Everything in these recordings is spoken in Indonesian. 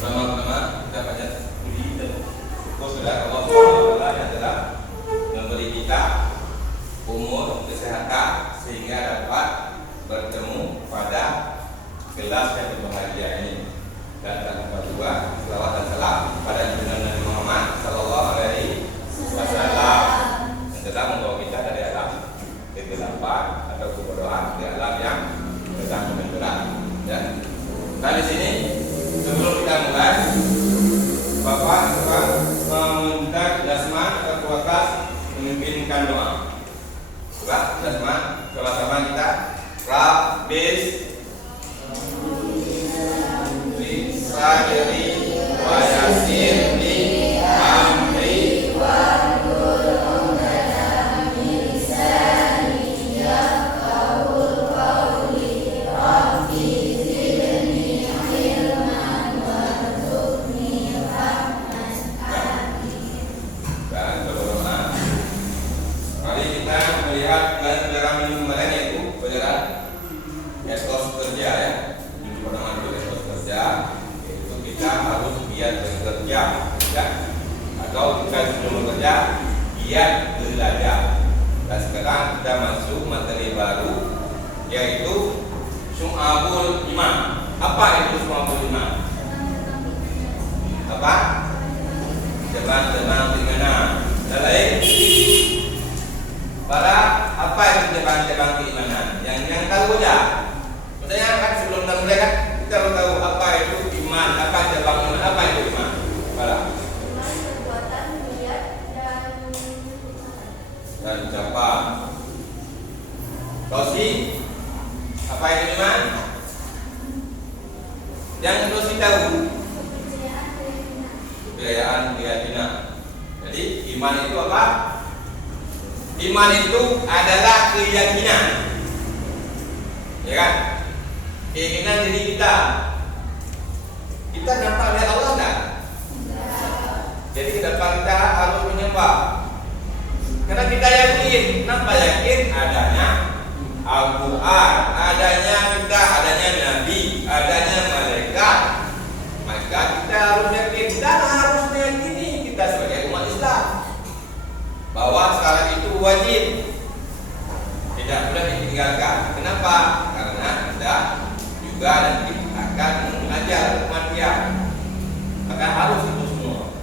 Pertama-tama kita banyak puji dan syukur kepada Allah SWT yang telah memberi kita umur, kesehatan sehingga dapat bertemu pada kelas yang berbahagia ini. Dan tak lupa juga selawat dan salam pada junjungan Nabi Muhammad Sallallahu Alaihi Wasallam yang telah membawa kita dari alam kegelapan atau kebodohan ke alam yang sedang menentukan. Ya. Nah di sini sebelum kita mulai, Bapak meminta Dasman atau keluarga memimpinkan doa. Coba Dasman, sama-sama kita Rabbis Sadri wa yassir li amri melihat pelajaran minggu kemarin yaitu pelajaran etos kerja ya. Minggu pertama itu etos kerja, yaitu kita harus giat bekerja ya. Atau kita sebelum bekerja giat belajar. Dan sekarang kita masuk materi baru yaitu Syu'abul Iman. Apa itu Syu'abul Iman? Apa? Cabang-cabang keimanan. Dan lain pada apa itu cabang-cabang keimanan yang tahu aja. Maksudnya kan sebelum kita mulai kan kita harus tahu apa itu iman, apa cabang iman, apa itu iman. Pada iman perbuatan, niat dan ucapan. Rosi, apa itu iman? Yang Rosi tahu kepercayaan, keyakinan. Jadi iman itu apa? Iman itu adalah keyakinan, ya kan? Keinginan diri kita. Kita nampak oleh Allah enggak? Jadi ke depan kita harus menyembah. Karena kita yakin, kenapa yakin? Adanya Al-Quran, adanya kita, adanya Nabi, adanya malaikat. Maka kita harus yakin dan harus meyakini kita sebagai umat Islam bahwa salat itu wajib, tidak boleh ditinggalkan. Kenapa? Karena kita juga nanti akan mengajar umatnya, maka harus itu semua.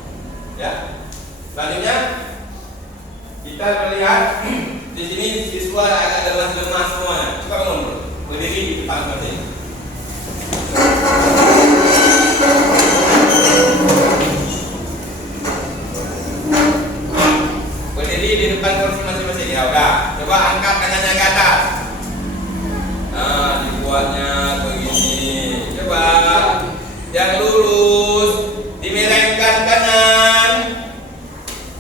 Ya. Selanjutnya kita melihat di sini siswa agak lemah semuanya. Coba ngomong, berdiri di depan meja. Berdiri di depan kursi masing-masing. Ya udah, coba angkat tangannya ke atas. Nah, dibuatnya begini. Coba yang lurus dimiringkan kanan,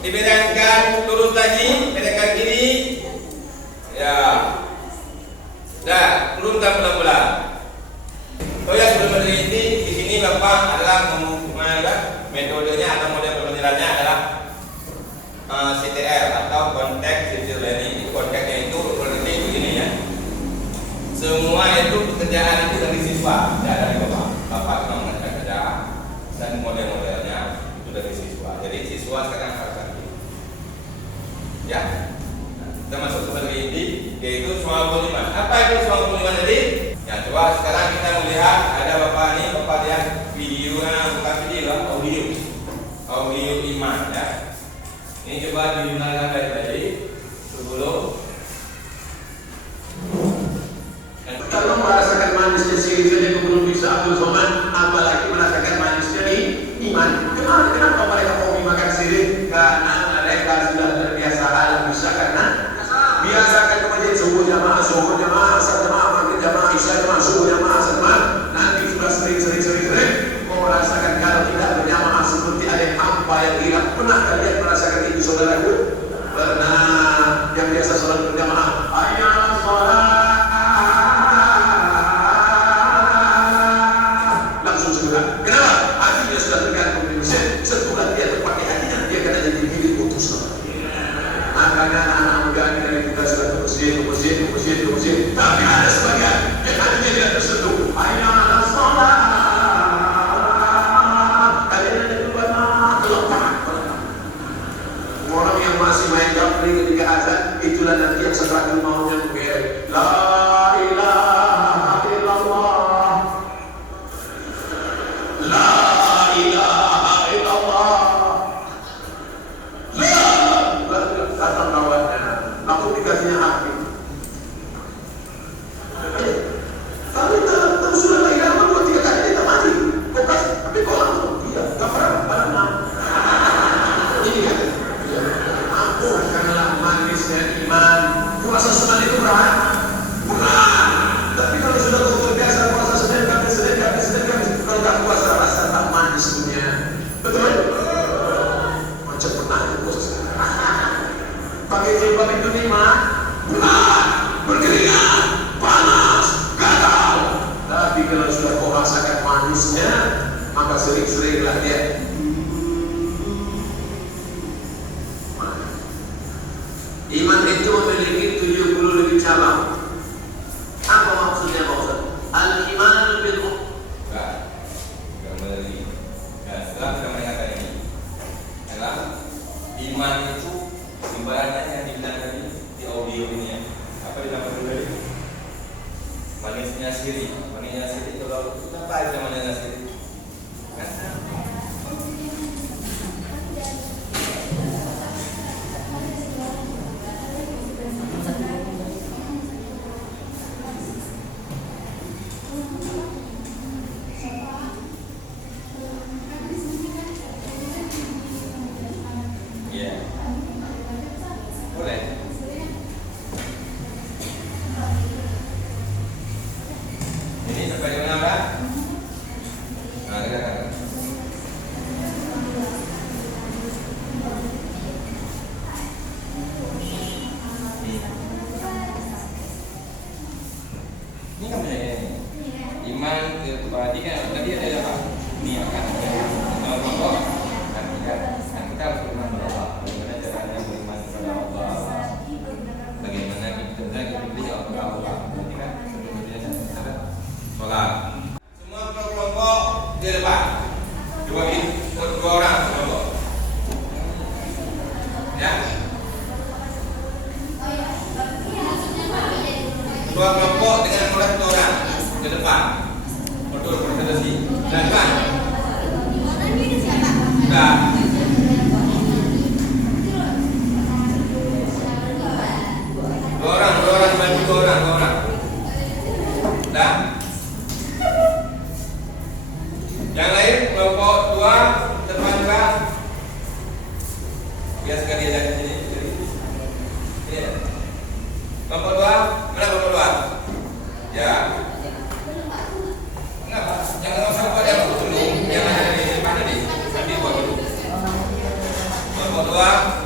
dimiringkan lurus lagi, miringkan kiri. Ya, dah turunkan pelan-pelan. Oh ya, sebelum berdiri di sini Bapak adalah metodenya atau model pembelajarannya adalah CTR atau Context Teacher Learning. Itu konteksnya itu seperti begini ya. Semua itu pekerjaan itu dari siswa, tidak dari bapak. Bapak cuma mengerjakan kerja dan model-modelnya itu dari siswa. Jadi siswa sekarang harus ngerti. Ya. Nah, kita masuk ke materi inti yaitu Syu'abul Iman. Apa itu Syu'abul Iman tadi? Ya, coba sekarang kita melihat ada bapak ini, bapak lihat videonya, bukan video, audio iman ya. Ini coba didengarkan dari tadi sebelum. Kalau merasakan manisnya siri saja belum bisa Abdul Somad, apalagi merasakan manisnya iman. Kenapa mereka mau makan siri? Karena mereka sudah terbiasa alam bisa karena biasakan kemudian subuh jamaah, asar jamaah, maghrib jamaah, isya jamaah, subuh jamaah, asar jamaah. Nanti sudah sering mau merasakan kalau tidak berjamaah seperti ada hampa yang hilang. Pernah kalian merasakan itu saudaraku? Pernah. Yang biasa sholat berjamaah, hayya sholat. Kenapa? Hatinya sudah tergantung di mesin. Setelah dia terpakai hatinya, dia akan jadi milik putus. Makanya anak muda dari kita sudah terusir. masjid. Tapi ada sebagian yang hatinya tidak tersentuh. Aina ala salat. Kalian ada keluar kelopak. Orang yang masih main gambling ketika azan, itulah nanti yang setelah maunya menggeret. La ilaha illallah. La ilaha illallah. Datang kawannya, langsung dikasihnya hati. Tapi sudah la ilaha 2-3 kali kita mati. Kok kasih? Tapi kok langsung? Iya, gak pernah. Ini kan? Ampunkanlah manisnya iman. Puasa Senin itu berat. Tapi kalau sudah terbiasa puasa Senin, Kamis. Kalau tak puasa rasa tak manis dunia. Betul? Macam pernah itu puasa Senin. Pakai jilbab itu nikmat. Berat, berkeringat, panas, gatal. Tapi kalau sudah kau rasakan manisnya, maka sering-seringlah dia. Iman itu memiliki 70 lebih cabang. Apa maksudnya Pak Ustaz? Al-iman bil setelah kita mendengarkan ini adalah iman itu ibaratnya yang dibilang tadi di audio ini ya. Apa dinamakan dulu tadi? Manisnya siri itu kalau kita apa itu manisnya siri? Kan? Iya. Boleh. Ini sampai di mana, Pak? Nah, dengarkan. Ini kan punya ini. Iman tadi ada apa? Ini akan kelompok kan kita harus beriman kepada Allah. Bagaimana caranya beriman kepada Allah? Bagaimana kita diberi kepada Allah? Berarti kan sebelumnya ada sholat. Semua kelompok di depan. Dua orang kelompok. Ya. Dua kelompok dengan mulai 1 orang ke depan. Betul, presentasi. Silakan. Sudah. Dua orang bantu dua orang. Dah. Yang lain kelompok 2 depan juga. Biar sekali ada di sini. Ini ada. Kelompok 2, mana kelompok 2? Ya. Kenapa? Jangan sampai ada dulu. Jangan ada di depan tadi. Nanti buat dulu. Kelompok 2.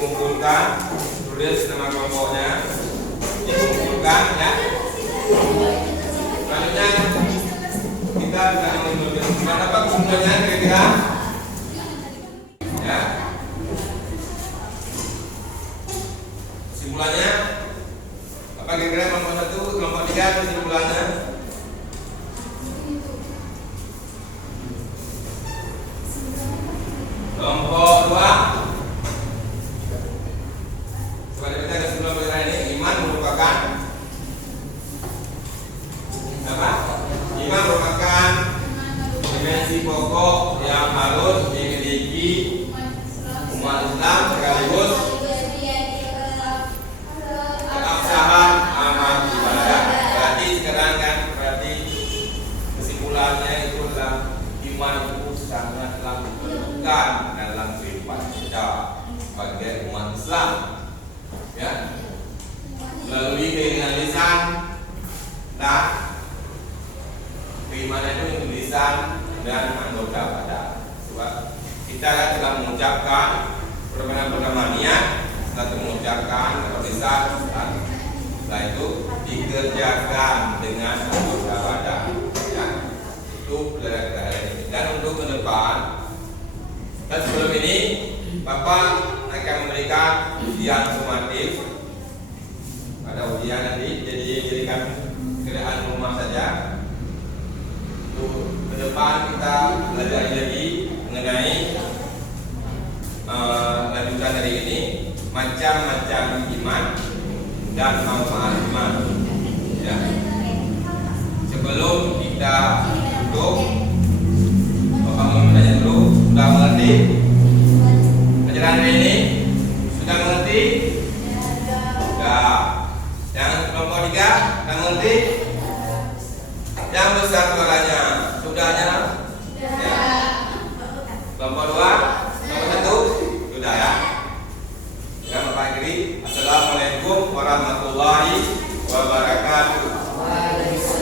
dikumpulkan, tulis nama kelompoknya, dikumpulkan ya. Selanjutnya kita akan menunjukkan apa kesimpulannya kira-kira ya. Kesimpulannya apa kira-kira kelompok 1, kelompok 3 kesimpulannya? Kelompok 2 coba kita kesimpulan perkara ini, iman merupakan apa? Iman merupakan dimensi pokok yang harus dimiliki umat Islam sekaligus keabsahan amal ibadah. Berarti sekarang kan kesimpulannya itu adalah iman itu sangatlah diperlukan dalam kehidupan kita sebagai umat Islam. Ya, melalui keinginan lisan dan keimanan itu dengan lisan dan anggota badan. Sebab kita telah mengucapkan perkataan niat, setelah mengucapkan dengan lisan, setelah itu dikerjakan dengan anggota badan. Ya, itu pelajaran ini. Dan untuk ke depan, dan sebelum ini Bapak akan memberikan ujian sumatif. Ada ujian nanti, jadi jadikan kerjaan rumah saja. Ke depan kita belajar lagi mengenai lanjutan dari ini, macam-macam iman dan manfaat iman. Ya. Sebelum kita duduk, Bapak bertanya dulu, sudah mengerti pelajaran ini? Sudah mengerti? Sudah. Yang kelompok 3 sudah mengerti? Yang besar suaranya sudahnya? Ya. Kelompok 2, kelompok 1 sudah ya. Ya Bapak akhiri. Assalamualaikum warahmatullahi wabarakatuh.